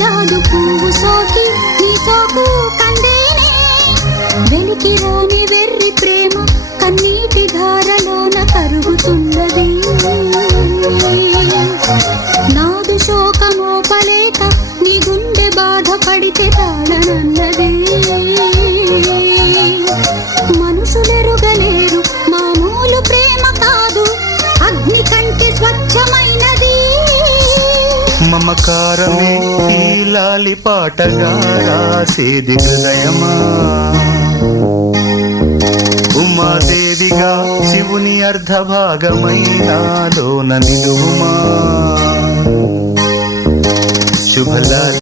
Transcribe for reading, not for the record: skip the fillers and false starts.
జాదు పువ్వు సోకి నీ సోకు కందేనే వెలికి రాని వెర్రి ప్రేమ కన్నీటి ధారలోన కరుగుతున్నది నాదు శోకమోపలేక నీ గుండె బాధపడితే తాళనన్నది మనుషులెరుగలేరు మామూలు ప్రేమ కాదు అగ్ని కంటే స్వచ్ఛమైనది మమకారమే ఈ లాలి పాటగా రాసేది హృదయమా ఉమాదేవిగా శివుని అర్ధభాగమైనాలోన నిలువుమా శుభలాలి